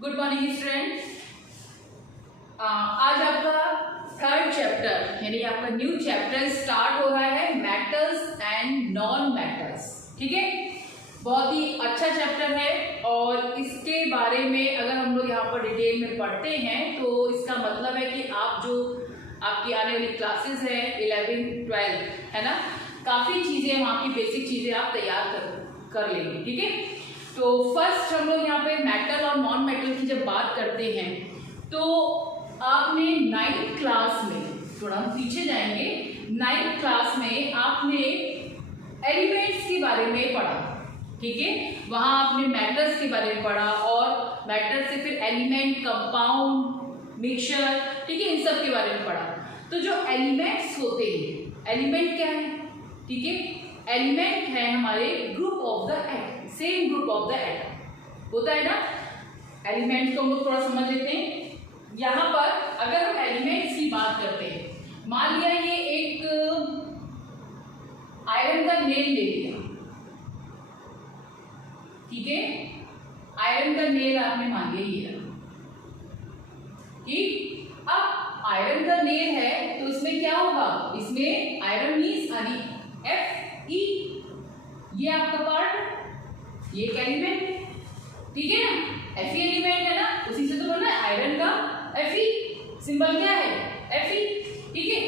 Good morning student. आज आपका third chapter यानी आपका न्यू चैप्टर स्टार्ट हो रहा है, मेटल्स एंड नॉन मेटल्स। ठीक है, बहुत ही अच्छा चैप्टर है और इसके बारे में अगर हम लोग यहाँ पर डिटेल में पढ़ते हैं तो इसका मतलब है कि आप जो आपकी आने वाली क्लासेस है 11th 12th है ना, काफ़ी चीज़ें वहाँ की बेसिक चीज़ें आप तैयार कर लेंगे। ठीक है, तो फर्स्ट हम लोग यहाँ पे मेटल और नॉन मेटल की जब बात करते हैं तो आपने 9th क्लास में, थोड़ा हम पीछे जाएंगे, 9th क्लास में आपने एलिमेंट्स के बारे में पढ़ा। ठीक है, वहाँ आपने मेटल्स के बारे में पढ़ा और मेटल से फिर एलिमेंट, कंपाउंड, मिक्सचर, ठीक है, इन सब के बारे में पढ़ा। तो जो एलिमेंट्स होते हैं, एलिमेंट क्या है? ठीक है, एलिमेंट है हमारे group of the atom, same group of the atom होता है ना। एलिमेंट्स को हम लोग थोड़ा समझ लेते हैं। यहाँ पर अगर हम एलिमेंट्स की बात करते हैं, मान लिया ये एक आयरन का नेल ले लिया। ठीक है, आयरन का नेल आपने मान लिया। ठीक, अब आयरन का नेल है तो इसमें क्या होगा? इसमें आयरन मींस यानी Fe, ये आपका पार्ट, ये एक एलिमेंट है। ठीक है ना, Fe एलिमेंट है ना, उसी से तो बोलना है आयरन का Fe, सिंबल क्या है? Fe। ठीक है,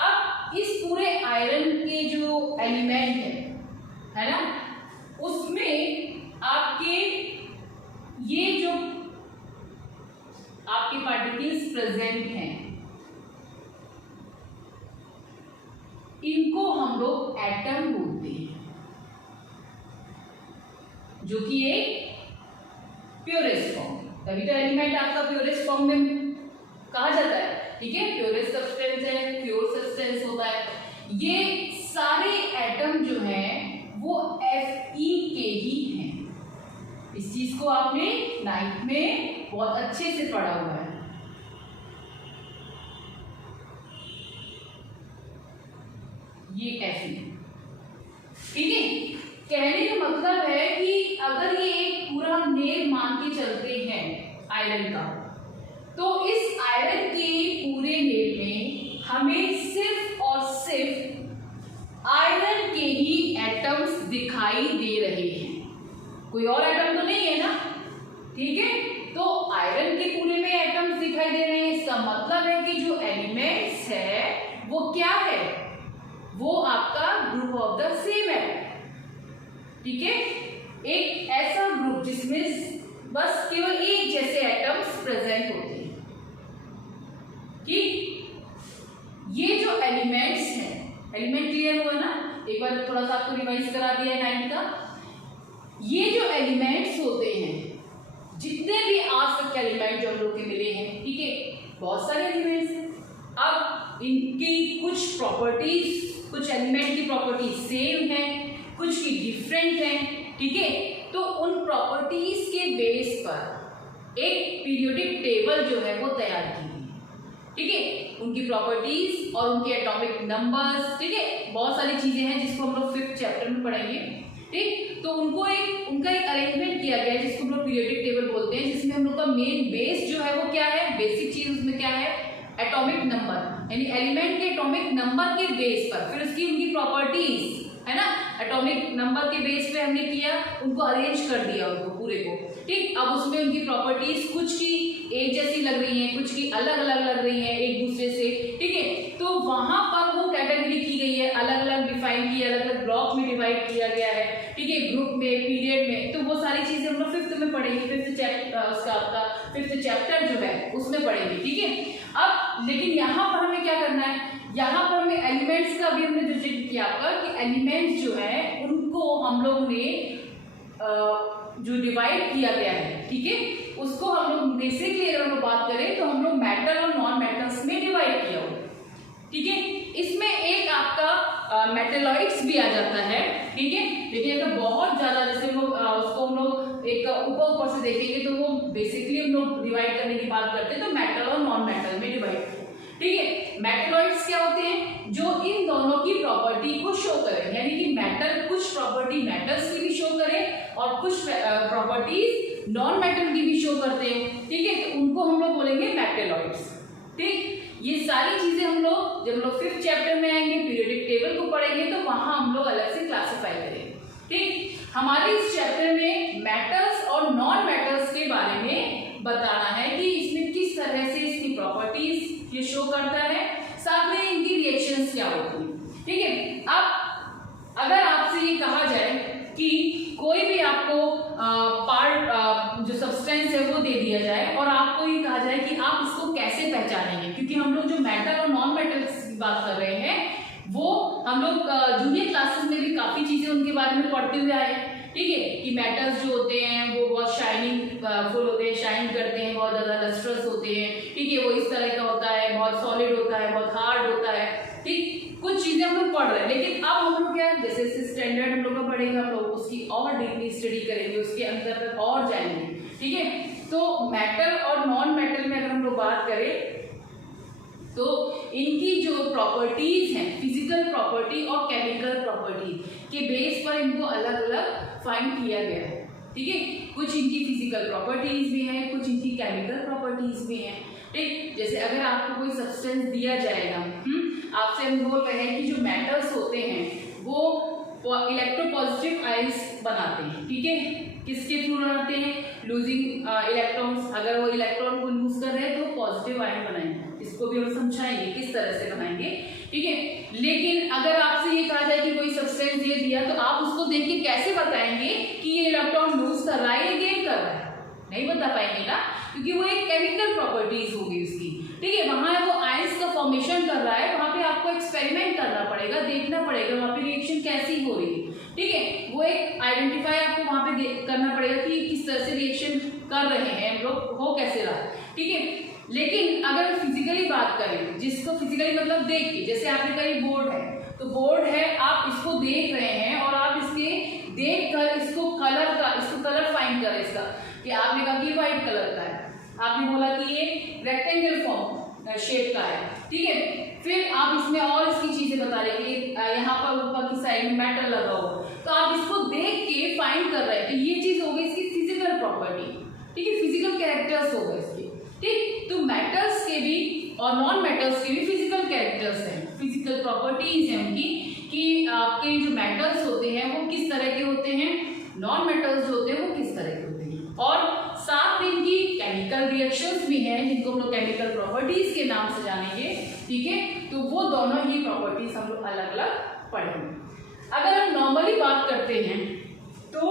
अब इस पूरे आयरन के जो एलिमेंट है ना, उसमें आपके ये जो आपके पार्टिकल्स प्रेजेंट हैं, इनको हम लोग एटम बोलते हैं, जो कि एक प्योरेस्ट फॉर्म, तभी तो एलिमेंट आपका प्योरेस्ट फॉर्म में कहा जाता है। ठीक है, प्योरेस्ट सब्सटेंस है, प्योर सब्सटेंस होता है। ये सारे एटम जो हैं वो Fe के ही हैं। इस चीज को आपने 9th में बहुत अच्छे से पढ़ा हुआ है। ये Fe, ठीक है, कहने का मतलब है कि अगर ये एक पूरा नेल मान के चलते हैं आयरन का, तो इस आयरन के पूरे नेल में हमें सिर्फ और सिर्फ आयरन के ही एटम्स दिखाई दे रहे हैं, कोई और एटम तो नहीं है ना। ठीक है, तो आयरन के पूरे में एटम्स दिखाई दे रहे हैं, इसका मतलब है कि जो एलिमेंट्स है वो क्या है? वो आपका group of the same atom. ठीक है, एक ऐसा ग्रुप जिसमें बस केवल एक जैसे एटम्स प्रेजेंट होते हैं। ठीक, ये जो एलिमेंट्स हैं, एलिमेंट क्लियर हुआ ना? एक बार थोड़ा सा आपको रिवाइज करा दिया है 9th का। ये जो एलिमेंट्स होते हैं, जितने भी आज तक के एलिमेंट जो हम लोग के मिले हैं, ठीक है, बहुत सारे एलिमेंट्स हैं। अब इनकी कुछ प्रॉपर्टीज, कुछ एलिमेंट की प्रॉपर्टीज सेम है, कुछ की डिफरेंट है। ठीक है, तो उन प्रॉपर्टीज के बेस पर एक पीरियोडिक टेबल जो है वो तैयार की गई। ठीक है, उनकी प्रॉपर्टीज और उनके एटॉमिक नंबर्स, ठीक है, बहुत सारी चीजें हैं जिसको हम लोग 5th चैप्टर में पढ़ेंगे। ठीक, तो उनका एक अरेंजमेंट किया गया है जिसको हम लोग पीरियोडिक टेबल बोलते हैं, जिसमें हम लोग का मेन बेस जो है वो क्या है? बेसिक चीज उसमें क्या है? एटॉमिक नंबर, यानी एलिमेंट के एटॉमिक नंबर के बेस पर फिर उसकी उनकी प्रॉपर्टीज है ना, एटॉमिक नंबर के बेस पे हमने किया, उनको अरेंज कर दिया उनको पूरे को। ठीक, अब उसमें उनकी प्रॉपर्टीज कुछ की एक जैसी लग रही हैं, कुछ की अलग अलग लग रही हैं एक दूसरे से। ठीक है, तो वहां पर वो कैटेगरी की गई है, अलग अलग डिफाइन की, अलग अलग ब्लॉक में डिवाइड किया गया है। ठीक है, ग्रुप में, पीरियड में, तो वो सारी चीजें हम लोग 5th में पढ़ेंगे। 5th चैप्टर उसका आपका 5th चैप्टर जो है उसमें पढ़ेंगे। ठीक है, अब लेकिन यहाँ पर हमें क्या करना है? यहाँ पर हमें एलिमेंट्स का भी हमने जो जिक्र किया आपका कि एलिमेंट्स जो है उनको हम लोग ने जो डिवाइड किया गया है, ठीक है, उसको हम लोग बेसिकली अगर हम बात करें तो हम लोग मेटल और नॉन मेटल्स में डिवाइड किया हुआ। ठीक है, इसमें एक आपका मेटेलॉइड्स भी आ जाता है। ठीक है, लेकिन अगर बहुत ज्यादा जैसे लोग उसको हम लोग एक ऊपर से देखेंगे तो वो बेसिकली हम लोग डिवाइड करने की बात करते हैं तो मेटल और नॉन मेटल में डिवाइड किया। ठीक है, मेटेलॉइड्स क्या होते हैं? जो इन दोनों की प्रॉपर्टी को शो करें, यानी कि मेटल कुछ प्रॉपर्टी मेटल्स की भी शो करें और कुछ प्रॉपर्टीज नॉन मेटल की भी शो करते हैं, ठीक है, तो उनको हम लोग बोलेंगे मेटलॉइड्स। ठीक, ये सारी चीजें हम लोग जब हम लोग 5th चैप्टर में आएंगे, पीरियोडिक टेबल को पढ़ेंगे, तो वहां हम लोग अलग से क्लासिफाई करेंगे। ठीक, हमारे इस चैप्टर में मेटल्स और नॉन मेटल्स के बारे में बताना है कि इसमें किस तरह से इसकी प्रॉपर्टीज ये शो करता है, साथ में इनकी रिएक्शंस क्या होती है। ठीक है, अब अगर आपसे ये कहा जाए कि कोई भी आपको पार्ट जो सब्सटेंस है वो दे दिया जाए और आपको ये कहा जाए कि आप इसको कैसे पहचानेंगे, क्योंकि हम लोग जो मेटल और नॉन मेटल की बात कर रहे हैं वो हम लोग जूनियर क्लासेस में भी काफी चीजें उनके बारे में पढ़ते हुए आए हैं। ठीक है, कि मेटल्स जो होते हैं वो बहुत शाइनिंग फुल होते हैं, शाइन करते हैं, बहुत ज्यादा लस्ट्रस होते हैं। ठीक है, वो इस तरह का होता है, बहुत सॉलिड होता है, बहुत हार्ड होता है। ठीक, कुछ चीजें हम लोग पढ़ रहे हैं, लेकिन अब हम लोग क्या, जैसे जैसे स्टैंडर्ड हम लोग का बढ़ेगा, हम लोग उसकी और डीपली स्टडी करेंगे, उसके अंदर तक और जाएंगे। ठीक है, तो मेटल और नॉन मेटल में अगर हम लोग बात करें तो इनकी जो प्रॉपर्टीज हैं, फिजिकल प्रॉपर्टी और केमिकल प्रॉपर्टी के बेस पर इनको अलग अलग फाइंड किया गया है। ठीक है, कुछ इनकी फिजिकल प्रॉपर्टीज भी हैं, कुछ इनकी केमिकल प्रॉपर्टीज भी हैं। ठीक, जैसे अगर आपको कोई सब्सटेंस दिया जाएगा, आपसे हम बोल रहे हैं कि जो मेटल्स होते हैं वो इलेक्ट्रोपॉजिटिव आयंस बनाते हैं। ठीक है, किसके थ्रू बनाते हैं, लूजिंग इलेक्ट्रॉन्स। अगर वो इलेक्ट्रॉन को लूज कर रहे हैं तो पॉजिटिव आयन बनाएंगे, इसको भी हम समझाएंगे किस तरह से बनाएंगे। ठीक है, लेकिन अगर आपसे ये कहा जाए कि कोई सब्सटेंस दे दिया तो आप उसको देख के कैसे बताएंगे कि ये इलेक्ट्रॉन लूज कर रहा है या गेन कर रहा है, नहीं बता पाएंगे ना, क्योंकि वो एक केमिकल प्रॉपर्टीज होगी उसकी। ठीक है, वहां वो आयंस का फॉर्मेशन कर रहा है, वहां पे आपको एक्सपेरिमेंट करना पड़ेगा, देखना पड़ेगा वहां पे रिएक्शन कैसी हो रही है। ठीक है, वो एक आइडेंटिफाई आपको वहां पे करना पड़ेगा कि किस तरह से रिएक्शन कर रहे हैं हम लोग, हो कैसे रहा। ठीक है, लेकिन अगर फिजिकली बात करें, जिसको फिजिकली मतलब देख के, जैसे आपने कहीं बोर्ड है तो बोर्ड है, आप इसको देख रहे हैं और आप इसके देख कर इसको कलर फाइंड करें इसका, कि आपने कहा कि व्हाइट कलर का है, आपने बोला कि ये रेक्टेंगल फॉर्म शेप का है। ठीक है, फिर आप इसमें और इसकी चीजें बता रहे कि यहाँ पर ऊपर की साइड में मेटल लगा हुआ, तो आप इसको देख के फाइंड कर रहे हैं, तो ये चीज हो गई इसकी फिजिकल प्रॉपर्टी। ठीक है, फिजिकल कैरेक्टर्स हो गए इसके। ठीक, तो मेटल्स के भी और नॉन मेटल्स के भी फिजिकल कैरेक्टर्स हैं, फिजिकल प्रॉपर्टीज हैं उनकी, कि आपके जो मेटल्स होते हैं वो किस तरह के होते हैं, नॉन मेटल्स जो होते हैं वो किस तरह के होते हैं, और साथ में इनकी केमिकल रिएक्शंस भी हैं जिनको हम लोग केमिकल प्रॉपर्टीज के नाम से जानेंगे। ठीक है, तो वो दोनों ही प्रॉपर्टीज हम लोग अलग अलग पढ़ेंगे। अगर हम नॉर्मली बात करते हैं तो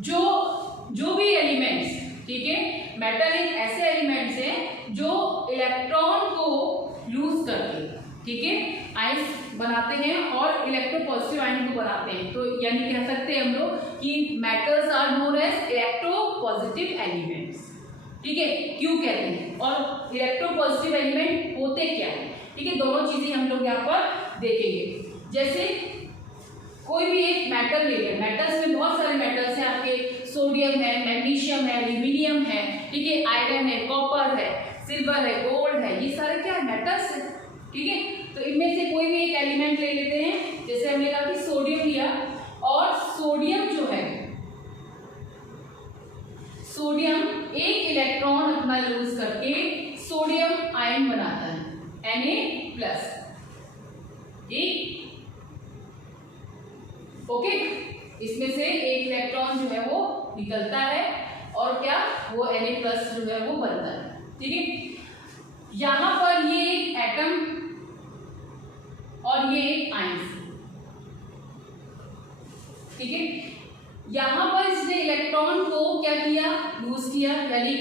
जो भी एलिमेंट्स, ठीक है, मेटल एक ऐसे एलिमेंट्स हैं जो इलेक्ट्रॉन को लूज करके, ठीक है, आयंस बनाते हैं और इलेक्ट्रोपॉजिटिव आयन को बनाते हैं। तो यानी कह सकते हैं हम लोग कि metals are known as electropositive elements. ठीक है, क्यों कहते हैं और इलेक्ट्रोपॉजिटिव एलिमेंट होते क्या है। ठीक है, दोनों चीजें हम लोग यहाँ पर देखेंगे। जैसे कोई भी एक मेटल ले लिया, मेटल्स में बहुत सारे मेटल्स हैं आपके, सोडियम है, मैग्नीशियम है, एल्यूमिनियम है, ठीक है, आयरन है, कॉपर है, सिल्वर है, गोल्ड है, ये सारे क्या है, मेटल्स है। ठीक है, तो इनमें से कोई भी एक एलिमेंट ले लेते हैं, जैसे हमने कहा कि सोडियम लिया, और सोडियम जो है, सोडियम एक इलेक्ट्रॉन अपना लूज करके सोडियम आयन बनाता है, Na+। ठीक, ओके, इसमें से एक इलेक्ट्रॉन जो है वो निकलता है और क्या, वो Na+ जो है वो बनता है। ठीक है, यहां पर ये एक एटम और ये एक आयंस। ठीक है, यहां पर इसने इलेक्ट्रॉन को क्या किया, लूज किया, यानी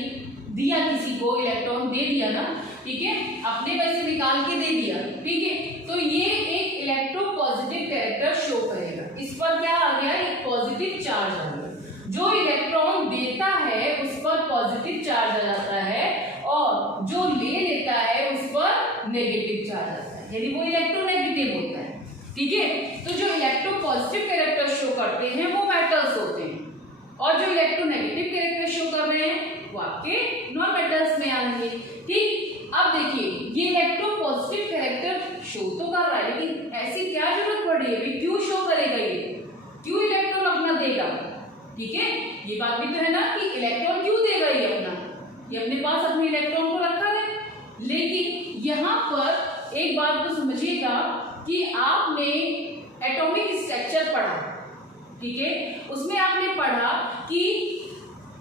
दिया, किसी को इलेक्ट्रॉन दे दिया ना। ठीक है, अपने में से निकाल के दे दिया। ठीक है, तो ये एक इलेक्ट्रोपॉजिटिव कैरेक्टर शो करेगा। इस पर क्या आ गया, एक पॉजिटिव चार्ज आ गया। जो इलेक्ट्रॉन देता है उस पर पॉजिटिव चार्ज आ जाता है और जो ले लेता है उस पर नेगेटिव चार्ज आता है, यानी वो इलेक्ट्रोनेगेटिव होता है। ठीक है, तो जो इलेक्ट्रोपॉजिटिव कैरेक्टर शो करते हैं वो मेटल्स होते हैं, और जो इलेक्ट्रोनेगेटिव कैरेक्टर शो कर रहे हैं वो आपके नॉन मेटल्स में आएंगे। ठीक, अब देखिए ये इलेक्ट्रोपॉजिटिव कैरेक्टर शो तो कर रहा है, लेकिन ऐसी क्या जरूरत पड़ी है, क्यों शो करेगा, ये क्यों इलेक्ट्रॉन अपना देगा। ठीक है, ये बात भी तो है ना कि इलेक्ट्रॉन क्यों देगा ये अपने पास अपने इलेक्ट्रॉन को रखा है। लेकिन यहाँ पर एक बात तो समझिएगा कि आपने एटॉमिक स्ट्रक्चर पढ़ा, ठीक है, उसमें आपने पढ़ा कि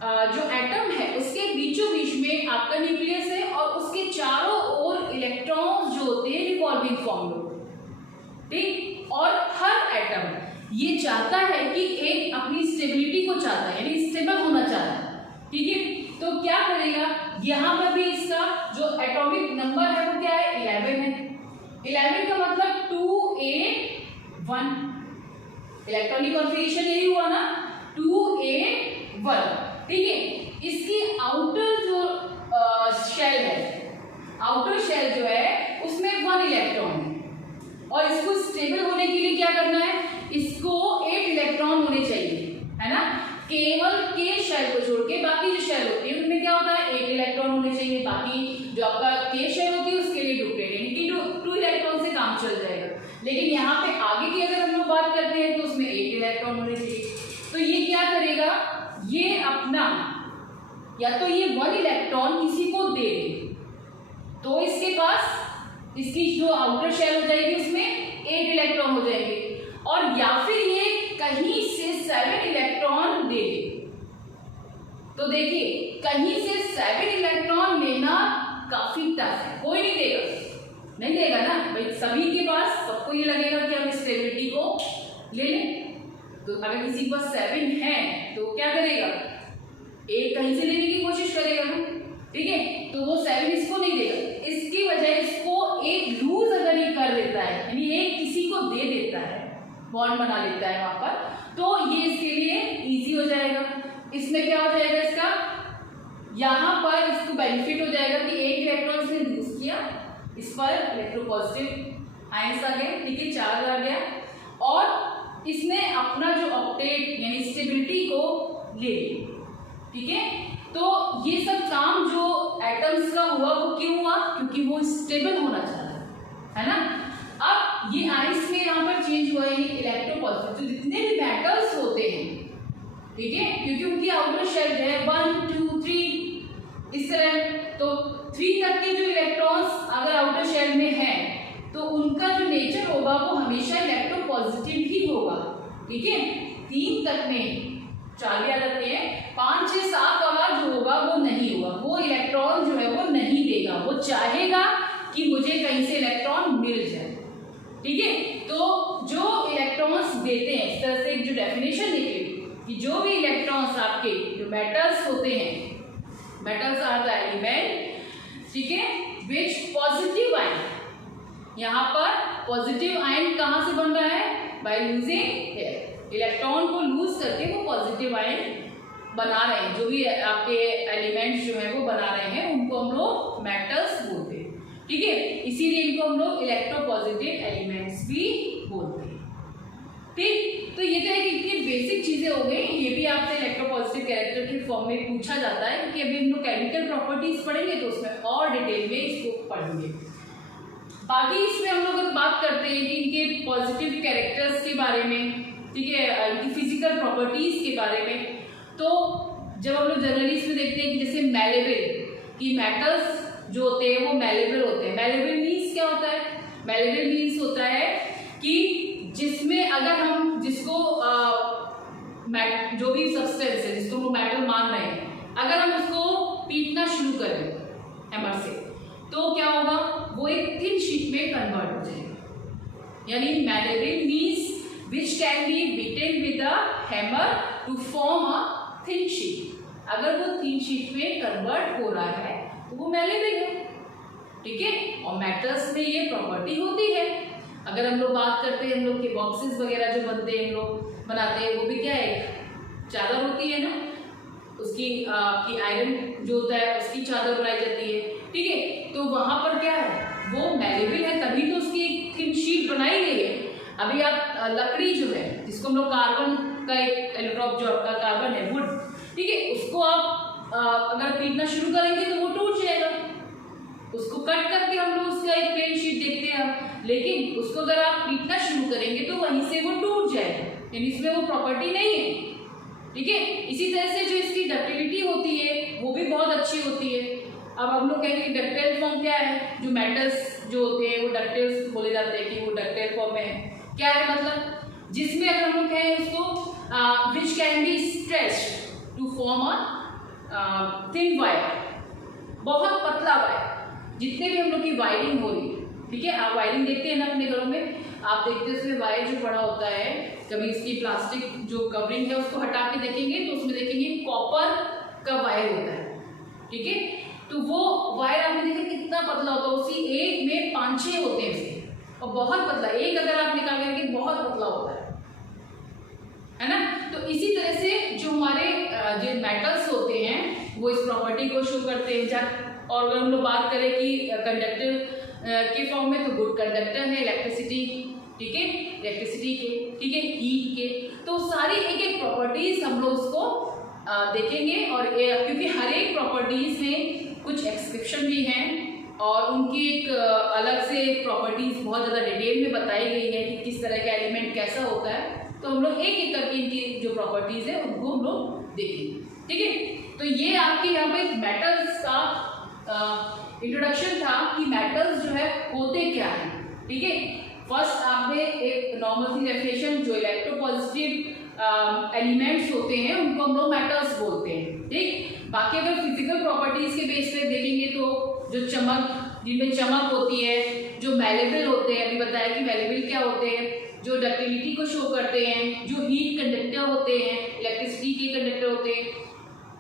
जो एटम है उसके बीचों बीच में आपका न्यूक्लियस है और उसके चारों ओर इलेक्ट्रॉन्स जो होते हैं रिवॉल्विंग फॉर्म में, ठीक। और हर एटम ये चाहता है कि एक अपनी स्टेबिलिटी को चाहता है, यानी स्टेबल होना चाहता है, ठीक है। तो क्या करेगा, यहाँ पर भी इसका जो एटॉमिक नंबर है वो क्या है, 11 है। 11 का मतलब 2 8 1, इलेक्ट्रॉनिक कॉन्फ़िगरेशन यही हुआ ना, 2 8 1, ठीक है। इसकी आउटर जो शेल है, आउटर शेल जो है उसमें 1 इलेक्ट्रॉन है और इसको स्टेबल होने के लिए क्या करना है, इसको 8 इलेक्ट्रॉन होने चाहिए, है ना। केवल के शेल को छोड़ के बाकी जो शेल होती है उनमें क्या होता है, 8 इलेक्ट्रॉन होने चाहिए। बाकी जो आपका के शेल होती है उसके लिए डुप्लेट, यानी कि 2 इलेक्ट्रॉन से काम चल जाएगा। लेकिन यहाँ पे आगे की अगर हम लोग बात करते हैं तो उसमें 8 इलेक्ट्रॉन होने चाहिए। तो ये क्या करेगा, ये अपना या तो ये 1 इलेक्ट्रॉन किसी को दे दे तो इसके पास इसकी जो आउटर शेल हो जाएगी उसमें 8 इलेक्ट्रॉन हो जाएंगे, और या फिर ये कहीं से 7 इलेक्ट्रॉन दे दे। तो देखिए कहीं से 7 इलेक्ट्रॉन लेना काफी टफ है, कोई नहीं देगा ना भाई। सभी के पास, सबको ये लगेगा कि हम स्टेबिलिटी को ले लें। तो अगर किसी के पास 7 है तो क्या करेगा, एक कहीं से लेने की कोशिश करेगा ना, ठीक है। तो वो 7 इसको नहीं देगा, इसकी वजह इसको एक लूज अगर ये कर देता है, यानी एक किसी को दे देता है, बॉन्ड बना लेता है वहां पर, तो ये इसके लिए इजी हो जाएगा। इसमें क्या हो जाएगा, इसका यहाँ पर इसको बेनिफिट हो जाएगा कि एक इलेक्ट्रॉन इसने लूज किया, इस पर इलेक्ट्रोपॉजिटिव आयंस आ गए, ठीक है, चार्ज आ गया, और इसने अपना जो ऑक्टेट यानी स्टेबिलिटी को ले लिया, ठीक है। तो ये सब काम जो एटम्स का हुआ वो क्यों हुआ, क्योंकि वो स्टेबल होना चाहता है ना। अब ये आइंस में यहाँ पर चेंज हुआ, यानी इलेक्ट्रोपॉजिटिव जो जितने भी मेटल्स होते हैं, ठीक है, क्योंकि उनकी आउटर शेल है 1 2 3 इस तरह, तो 3 तक के जो इलेक्ट्रॉन्स अगर आउटर शेल में है तो उनका जो नेचर होगा वो हमेशा इलेक्ट्रोपॉजिटिव ही होगा, ठीक है। 3 तक में 4 याद रखते हैं, 5 6 7 वाला जो होगा वो नहीं होगा, वो इलेक्ट्रॉन जो है वो नहीं देगा, वो चाहेगा कि मुझे कहीं से इलेक्ट्रॉन मिल जाए, ठीक है। तो जो इलेक्ट्रॉन्स देते हैं, इस तरह से जो डेफिनेशन निकली कि जो भी इलेक्ट्रॉन्स आपके जो मेटल्स होते हैं, मेटल्स आर द एलिमेंट, ठीक है, विच पॉजिटिव आयन, यहाँ पर पॉजिटिव आयन कहाँ से बन रहा है, बाय लूजिंग इलेक्ट्रॉन को लूज करके वो पॉजिटिव आयन बना रहे हैं। जो भी आपके एलिमेंट्स जो है वो बना रहे हैं उनको हम लोग मेटल्स बोलते हैं, ठीक है। इसीलिए इनको हम लोग इलेक्ट्रोपॉजिटिव एलिमेंट्स भी बोलते हैं, ठीक। तो ये तो है कि इतनी बेसिक चीजें हो गई, ये भी आपसे इलेक्ट्रोपॉजिटिव कैरेक्टर के फॉर्म में पूछा जाता है, क्योंकि अभी हम लोग केमिकल प्रॉपर्टीज पढ़ेंगे तो उसमें और डिटेल में इसको पढ़ेंगे। बाकी इसमें हम लोग बात करते हैं कि इनके पॉजिटिव कैरेक्टर्स के बारे में, ठीक है, इनकी फिजिकल प्रॉपर्टीज के बारे में। तो जब हम लोग जनरली इसमें देखते हैं कि जैसे मैलेबल, कि मेटल्स जो होते हैं वो मैलेबल होते हैं। मैलेबल मीन्स क्या होता है, मैलेबल मीन्स होता है कि जिसमें अगर हम जिसको जो भी सब्सटेंस है जिसको वो मेटल मान रहे हैं, अगर हम उसको पीटना शुरू करें हैमर से तो क्या होगा, वो एक थिन शीट में कन्वर्ट हो जाएगा। यानी malleable means which can be beaten with a hammer to form a thin sheet। अगर वो thin sheet में कन्वर्ट हो रहा है तो वो मैलेबल है, ठीक है। और मेटल्स में ये प्रॉपर्टी होती है। अगर हम लोग बात करते हैं, हम लोग के बॉक्सेस वगैरह जो बनते हैं, हम लोग बनाते हैं, वो भी क्या है, चादर होती है ना, उसकी आपकी आयरन जो होता है उसकी चादर बनाई जाती है, ठीक है। तो वहां पर क्या है, वो मैलेबल है, तभी तो उसकी एक थिन शीट बनाई गई है। अभी आप लकड़ी जो है जिसको हम लोग कार्बन का एक एलोट्रॉप जो आपका कार्बन है वुड, ठीक है, उसको आप अगर पीटना शुरू करेंगे तो वो टूट जाएगा। उसको कट करके हम लोग उसका एक प्लेन शीट देखते हैं, लेकिन उसको अगर आप पीटना शुरू करेंगे तो वहीं से वो टूट जाएगा, यानी इसमें वो प्रॉपर्टी नहीं है, ठीक है। इसी तरह से जो इसकी डक्टिलिटी होती है वो भी बहुत अच्छी होती है। अब हम लोग कहेंगे कि डक्टाइल फॉर्म क्या है, जो मेटल्स जो होते हैं वो डक्टाइल्स बोले जाते हैं कि वो डक्टाइल फॉर्म में है। क्या है मतलब, जिसमें अगर हम कहें उसको which can be stretched to form a thin wire, बहुत पतला वायर, जितने भी हम लोग की वायरिंग हो रही है, ठीक है। आप वायरिंग देखते हैं ना अपने घरों में, आप देखते हैं उसमें वायर जो पड़ा होता है, कभी इसकी प्लास्टिक जो कवरिंग है उसको हटा के देखेंगे तो उसमें देखेंगे कॉपर का वायर होता है, ठीक है। तो वो वायर आपने देखा कितना पतला होता है, उसी एक में 5-6 होते हैं उसके, और बहुत पतला, एक अगर आप निकाल के देखें बहुत पतला होता है ना। तो इसी तरह से जो हमारे जो मेटल्स होते हैं वो इस प्रॉपर्टी को शो करते हैं। और अगर हम लोग बात करें कि कंडक्टर के फॉर्म में, तो गुड कंडक्टर है इलेक्ट्रिसिटी, ठीक है, इलेक्ट्रिसिटी के, ठीक है, हीट के, तो सारी एक एक प्रॉपर्टीज हम लोग उसको देखेंगे। और क्योंकि हर एक प्रॉपर्टीज में कुछ एक्सक्रिप्शन भी हैं और उनकी एक अलग से प्रॉपर्टीज बहुत ज़्यादा डिटेल में बताई गई है कि किस तरह का एलिमेंट कैसा होता है, तो हम लोग एक एक करके इनकी जो प्रॉपर्टीज है उनको हम लोग देखेंगे, ठीक है। तो ये आपके यहाँ पे मेटल्स का इंट्रोडक्शन था कि मेटल्स जो है होते क्या है, ठीक है। फर्स्ट आपने एक नॉर्मल सी डेफिनेशन, जो इलेक्ट्रोपॉजिटिव एलिमेंट्स होते हैं उनको हम लोग मेटल्स बोलते हैं, ठीक। बाकी अगर फिजिकल प्रॉपर्टीज के बेस पे देखेंगे तो जो चमक, जिनमें चमक होती है, जो मैलेबल होते हैं, अभी बताया कि मैलेबल क्या होते हैं, जो डक्टिलिटी को शो करते हैं, जो हीट कंडक्टर होते हैं, इलेक्ट्रिसिटी के कंडक्टर होते हैं,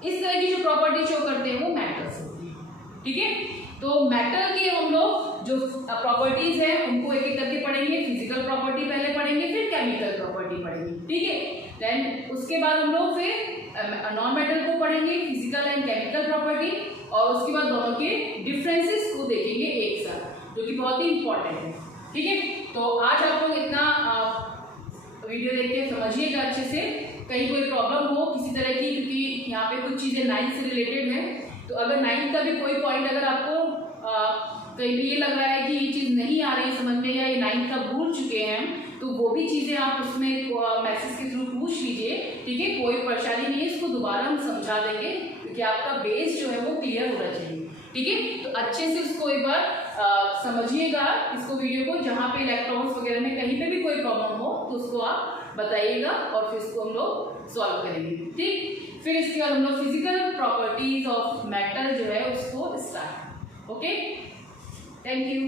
इस तरह की जो प्रॉपर्टी शो करते हैं वो मेटल्स होते हैं, ठीक है। तो मेटल की हम लोग जो प्रॉपर्टीज है उनको एक एक करके पढ़ेंगे। फिजिकल प्रॉपर्टी पहले पढ़ेंगे, फिर केमिकल प्रॉपर्टी पढ़ेंगे, ठीक है। देन उसके बाद हम लोग फिर नॉन मेटल को पढ़ेंगे, फिजिकल एंड केमिकल प्रॉपर्टी, और उसके बाद दोनों के डिफरेंसेस को देखेंगे एक साथ, जो कि बहुत ही इंपॉर्टेंट है, ठीक है। तो आज आप लोग इतना वीडियो देख के समझिएगा अच्छे से, कहीं कोई प्रॉब्लम हो किसी तरह की, क्योंकि यहाँ पे कुछ चीज़ें 9th से रिलेटेड हैं, तो अगर 9th का भी कोई पॉइंट अगर आपको कहीं भी ये लग रहा है कि ये चीज़ नहीं आ रही है समझ में, या ये 9th का भूल चुके हैं, तो वो भी चीज़ें आप उसमें मैसेज के थ्रू पूछ लीजिए, ठीक है। कोई परेशानी नहीं है, इसको दोबारा हम समझा देंगे, क्योंकि आपका बेस जो है वो क्लियर होना चाहिए, ठीक है। तो अच्छे से उसको एक बार समझिएगा इसको, वीडियो को, जहाँ पे इलेक्ट्रॉन्स वगैरह में कहीं पे भी कोई प्रॉब्लम हो तो उसको आप बताइएगा, और फिर इसको हम लोग सॉल्व करेंगे, ठीक। फिर इसके बाद हम लोग फिजिकल प्रॉपर्टीज ऑफ मेटल जो है उसको स्टार्ट, ओके। Thank you.